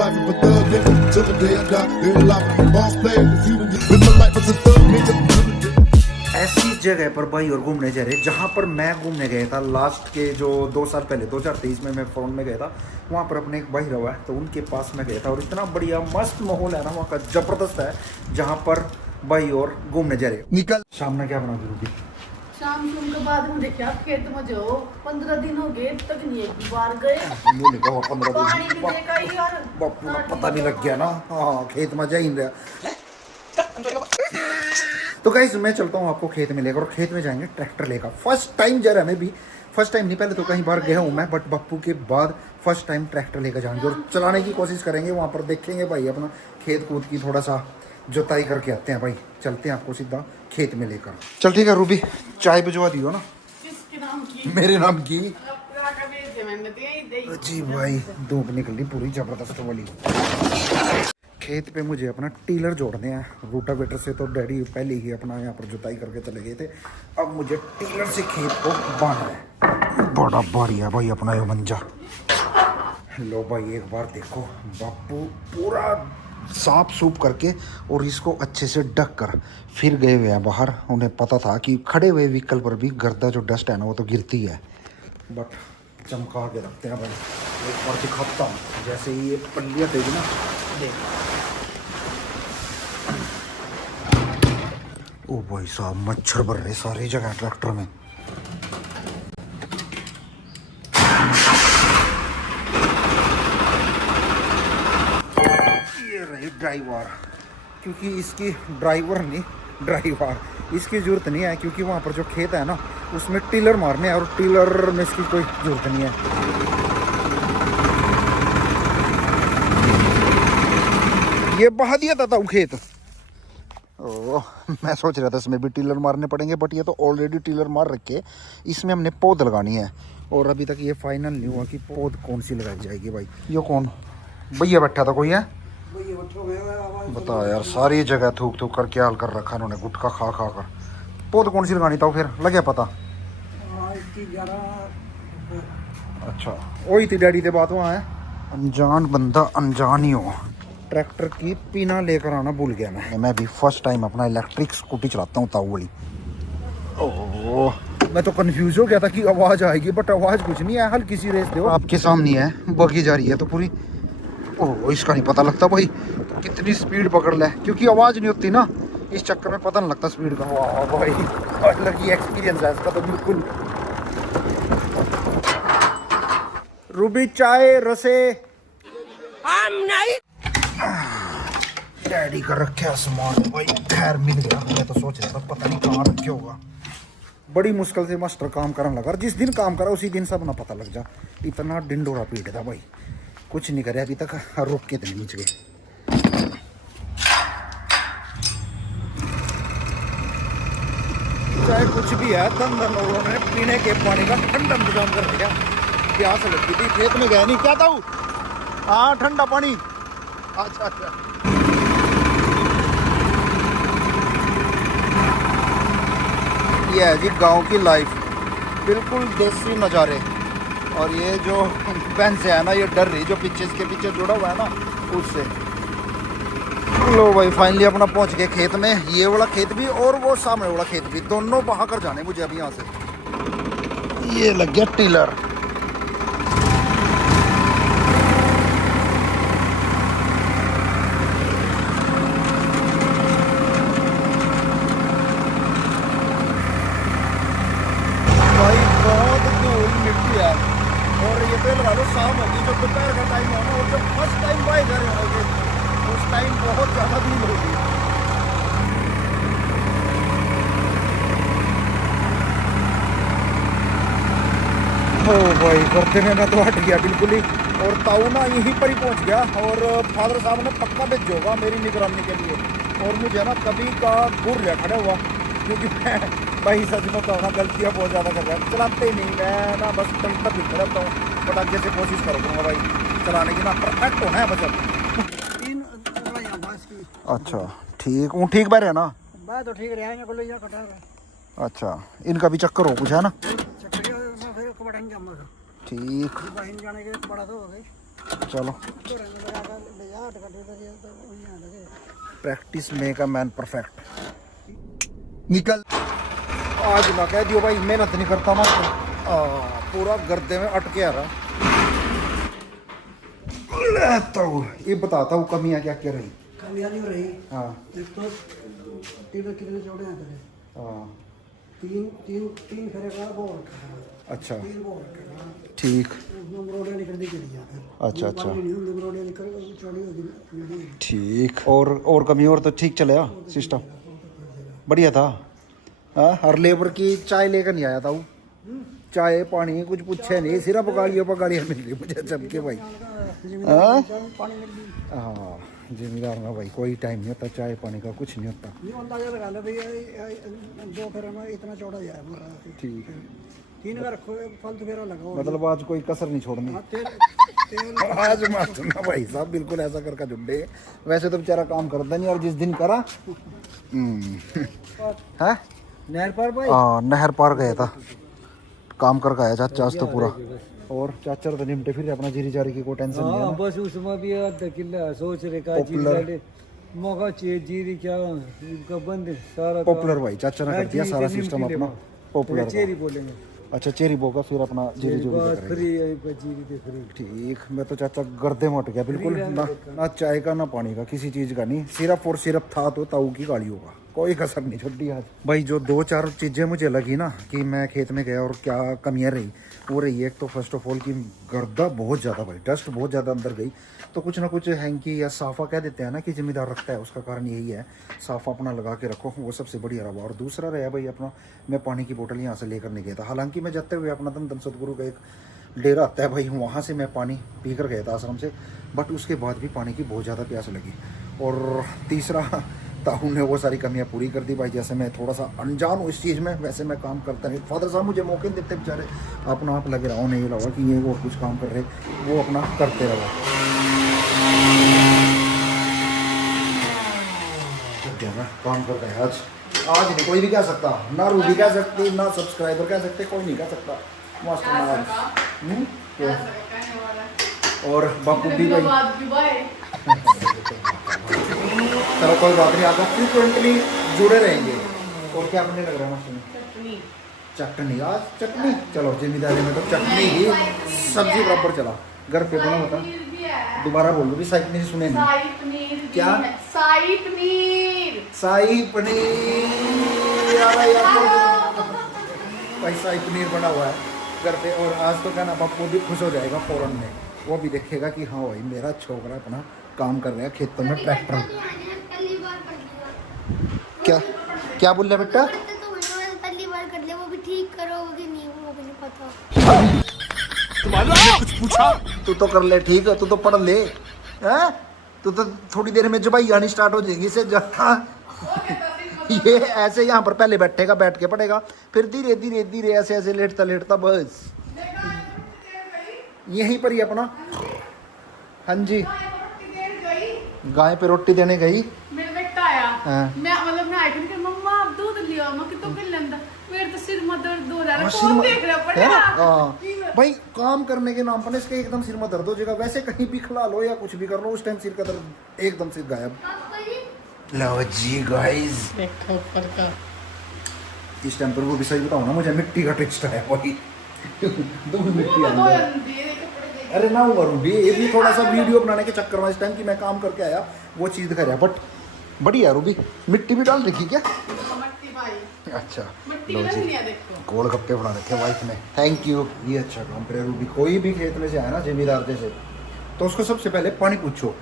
life of a thug nigga till the day I die. Live the life of a boss player. If you live my life as a thug nigga till the day. ऐसी जगह पर भाई और घूमने जा रहे जहाँ पर मैं घूमने गया था लास्ट के जो 2 साल पहले 2023 में मैं फ़ोन में गया था। वहाँ पर अपने एक भाई रहा है तो उनके पास मैं गया था और इतना बढ़िया मस्त माहौल है ना वहाँ का, ज़बरदस्त है। जहाँ पर भाई और घूमने जा रहे निकल शाम में क्या बना जरूरी शाम के बाद हम देखिए आप खेत में जाओ 15 दिन हो गए तक नहीं एक बार गए। मुँह नहीं कहा 15 पानी दिन भी देखा ही यार बापू का पता भी लग गया ना। हाँ खेत में जा ही नहीं रहा। तो गाइस मैं चलता हूँ आपको खेत में लेकर और खेत में जाएंगे ट्रैक्टर लेकर। फर्स्ट टाइम जा रहा है, मैं भी फर्स्ट टाइम नहीं, पहले तो कहीं बार गया हूँ मैं, बट बापू के बाद फर्स्ट टाइम ट्रैक्टर लेकर जाएंगे और चलाने की कोशिश करेंगे। वहाँ पर देखेंगे भाई अपना खेत कूद की थोड़ा सा जुताई करके आते हैं भाई। चलते हैं आपको सीधा खेत में लेकर। चल ठीक है रूबी, चाय भिजवा दियो ना। किसके नाम की? मेरे नाम की। मैंने जी भाई धूप निकल रही पूरी जबरदस्त वाली। खेत पे मुझे अपना टीलर जोड़ने हैं। रूटावेटर से तो डैडी पहले ही अपना यहाँ पर जुताई करके चले गए थे। अब मुझे टीलर से खेत को बांधना है। बड़ा भारी है भाई अपना ये मंजा। लो भाई एक बार देखो, बापू पूरा साफ सूफ करके और इसको अच्छे से ढक कर फिर गए हुए हैं बाहर। उन्हें पता था कि खड़े हुए व्हीकल पर भी गर्दा जो डस्ट है ना वो तो गिरती है, बट चमका के रखते हैं भाई। एक बार दिखाता हूँ, जैसे ही ये पल्लियाँ देगी ना, देख। ओ भाई साहब मच्छर भर रहे सारी जगह ट्रैक्टर में। ये रही ड्राइवर, क्योंकि इसकी ड्राइवर नहीं ड्राइवर इसकी जरूरत नहीं है, क्योंकि वहाँ पर जो खेत है ना उसमें टिलर मारने हैं और टिलर में इसकी कोई जरूरत नहीं है। ये बहा दिया था खेत। ओह मैं सोच रहा था इसमें भी टिलर मारने पड़ेंगे, बट ये तो ऑलरेडी टिलर मार रखे। इसमें हमने पौध लगानी है और अभी तक ये फाइनल नहीं हुआ कि पौध कौन सी लगाई जाएगी भाई। ये कौन भैया बैठा था, कोई है? बता यार, सारी जगह थूक थूक कर क्या हाल कर रखा इन्होंने, गुटखा खा खा कर। पौध कौन सी लगानी था फिर लगे पता? अच्छा वही थी डैडी से बात वहाँ है। अनजान बंदा अनजान ही हो। ट्रैक्टर की पीना लेकर आना भूल गया मैं भी फर्स्ट टाइम अपना इलेक्ट्रिक स्कूटी चलाता हूँ ताऊ वाली। ओह मैं तो कंफ्यूज हो गया था कि आवाज़ आएगी, बट आवाज़ कुछ नहीं है। हल्की सी रेस दो, आपके सामने है बगी जा रही है तो पूरी। ओह इसका नहीं पता लगता भाई तो कितनी स्पीड पकड़ ले, क्योंकि आवाज़ नहीं होती ना, इस चक्कर में पता नहीं लगता स्पीड का। वाह भाई अलग ही एक्सपीरियंस है इसका तो बिल्कुल। रूबी चाय रसे डैडी का रखे सामान भाई, खैर मिल गया। मैं तो सोच रहा था पता नहीं कहाँ रखे होगा। बड़ी मुश्किल से मास्टर काम करने लगा, जिस दिन काम करा उसी दिन सब ना पता लग जा। इतना डिंडोरा पीट था भाई, कुछ नहीं करे अभी तक, रुक के दिन नीचे गए। चाहे कुछ भी है, धन लोगों ने पीने के पानी का ठंडा इंतजाम कर दिया। प्यास लगती थी, खेत में गया नहीं क्या था। हाँ ठंडा पानी। अच्छा अच्छा ये है जी गांव की लाइफ, बिल्कुल देसी नज़ारे। और ये जो भैंस है ना ये डर रही, जो पीछे इसके पीछे जुड़ा हुआ है ना उससे। लो भाई फाइनली अपना पहुंच गए खेत में। ये वाला खेत भी और वो सामने वाला खेत भी, दोनों बहा कर जाने मुझे अभी यहाँ से। ये लग गया टिलर। और ये तो लगा लो शाम होगी, जो दोपहर का टाइम होगा और जब फर्स्ट टाइम बाइक कर रहे होंगे उस टाइम बहुत ज़्यादा भीड़ होगी। हो भाई करते में मैं तो हट गया बिल्कुल ही, और ताऊ ना यहीं पर ही पहुंच गया। और फादर साहब ने पक्का भेज होगा मेरी निगरानी के लिए, और मुझे ना कभी का दूर रह खड़ा हुआ, क्योंकि मैं भाई सच में तो ना गलतियाँ बहुत ज़्यादा कर रहा है। चलाते ही नहीं मैं ना, बस तक भी रहता हूँ, बट आगे से कोशिश करूँगा भाई चलाने की ना, परफेक्ट होना है बस। अच्छा ठीक हूँ, ठीक बैठे ना बात तो ठीक रहा कटा। अच्छा इनका भी चक्कर हो कुछ है ना? फिर ठीक जाने के बड़ा तो हो गई। चलो practice make a man perfect. निकल आज ना कह दियो भाई मेहनत नहीं करता मत पूरा गर्दे में अटके आ रहा। लेता हूँ ये बताता हूँ कमियाँ क्या क्या रही। कमियां नहीं हो रही। हाँ एक तो टीलर कितने चौड़े हैं तेरे? हाँ तीन फेरे का वो रखा है। अच्छा तीन वो रखा है। ठीक। उसमें मरोड़े निकलने के लिए अच्छा अच्छा मरोड़े निकल चौड़ी होगी। ठीक। और कमी और तो ठीक चलेगा सिस्टम बढ़िया था। हाँ हर लेबर की चाय लेकर नहीं आया था वो चाय पानी कुछ पूछे नहीं सिर्फ गाड़ियाँ मिल गई मुझे चमके भाई। हाँ जिम्मेदार ना भाई कोई टाइम नहीं होता चाय पानी का कुछ नहीं होता। ये अंदाजा लगा लो भैया 2 फेरे में इतना चौड़ा जाए हमारा। ठीक 3 का रखो फालतू फेरा लगाओ। मतलब आज कोई कसर नहीं छोड़नी। तेल आज मत ना भाई साहब बिल्कुल ऐसा करके जुड़े। वैसे तो बेचारा काम करता नहीं और जिस दिन करा है नहर पर भाई। हाँ नहर पार गया था काम करके आया चाचा आज तो पूरा। और चाचा तो निमटे फिर अपना जीरी जारी की कोई टेंशन नहीं है। बस उसमें भी आधा किला सोच रहे का पॉपुलर मौका चाहिए जीरी क्या इनका बंद सारा पॉपुलर भाई चाचा ने कर दिया सारा सिस्टम अपना पॉपुलर चेरी बोलेंगे। अच्छा चेरी बोगा फिर अपना जीरी जो भी करेगा। फ्री जीरी पे फ्री। ठीक मैं तो चाचा गर्दे में उठ गया बिल्कुल ना चाय का ना पानी का किसी चीज का नहीं सिर्फ और सिर्फ था तो ताऊ की गाड़ी होगा कोई कसर नहीं छोड़ी आज भाई। जो 2-4 चीजें मुझे लगी ना कि मैं खेत में गया और क्या कमियां रही वो रही। एक तो फर्स्ट ऑफ ऑल की गर्दा बहुत ज़्यादा भाई डस्ट बहुत ज़्यादा अंदर गई तो कुछ ना कुछ हैंकी या साफ़ा कह देते हैं ना कि जिम्मेदार रखता है उसका कारण यही है साफ़ा अपना लगा के रखो वो सबसे बढ़िया रहा। और दूसरा रहा भाई अपना मैं पानी की बोतल यहाँ से लेकर नहीं गया था। हालांकि मैं जाते हुए अपना धन सतगुरु का एक डेरा आता है भाई वहाँ से मैं पानी पी कर गया था आश्रम से बट उसके बाद भी पानी की बहुत ज़्यादा प्यास लगी। और तीसरा ताऊ ने वो सारी कमियां पूरी कर दी भाई। जैसे मैं थोड़ा सा अनजान हूँ इस चीज़ में वैसे मैं काम करता नहीं। फादर साहब मुझे मौके देते बेचारे अपना आप लगे रहो नहीं लगा कि ये वो कुछ काम कर रहे वो अपना करते रहो। काम कर रहे आज नहीं कोई भी कह सकता ना रूबी कह सकती ना सब्सक्राइबर कह सकते कोई नहीं कह सकता मास्टर और बापू भी भाई चलो कोई बात नहीं आप फ्रीक्वेंटली जुड़े रहेंगे। और क्या बनने लग रहा है मास्टर चटनी आज चटनी चलो जिम्मेदारी में तो चटनी ही सब्जी बराबर चला घर पे बना होता। दोबारा बोल भी शाही पनीर सुने नहीं क्या शाही पनीर भाई शाही पनीर बना हुआ है घर पे। और आज तो क्या ना बापू भी खुश हो जाएगा फौरन में वो भी देखेगा कि हाँ भाई मेरा छोकरा अपना काम कर रहा है खेतों में ट्रैक्टर। क्या बोल रहे बेटा पहली बार कर ले वो भी ठीक करोगे नहीं वो भी नहीं पता। तुम्हारे कुछ पूछा तू तो कर ले ठीक है तू तो पढ़ ले हैं तू तो थोड़ी देर में जबाई आनी स्टार्ट हो जाएगी इसे ये ऐसे यहाँ पर पहले बैठेगा बैठ के पढ़ेगा फिर धीरे धीरे धीरे ऐसे ऐसे लेटता लेटता बस यहीं पर ही अपना। हाँ जी गाय पे रोटी देने गई मेरा बेटा आया मैं मतलब मैं आई थी मम्मा आप दूध लियो मैं कितो पी लेंदा मेरे तो सिर में दर्द हो रहा है कौन देख रहा पड़ा भाई काम करने के नाम पर इसके एकदम सिर में दर्द हो जाएगा। वैसे कहीं भी खिला लो या कुछ भी कर लो उस टाइम सिर का दर्द एकदम से गायब। लो जी गाइस देखो ऊपर का इस टाइम पर वो भी सही बताऊं ना मुझे मिट्टी का टेस्ट आया वही दो मिट्टी अरे ना वो रूबी ये भी थोड़ा सा वीडियो बनाने के चक्कर में इस टाइम की मैं काम करके आया वो चीज़ दिखा रहा बट बढ़िया रूबी मिट्टी भी डाल रखी क्या अच्छा लो जी गोल गप्पे बना रखे वाइफ ने थैंक यू ये अच्छा काम करे रूबी। कोई भी खेत में से आया ना जिम्मेदार जैसे तो उसको सबसे पहले पानी पूछो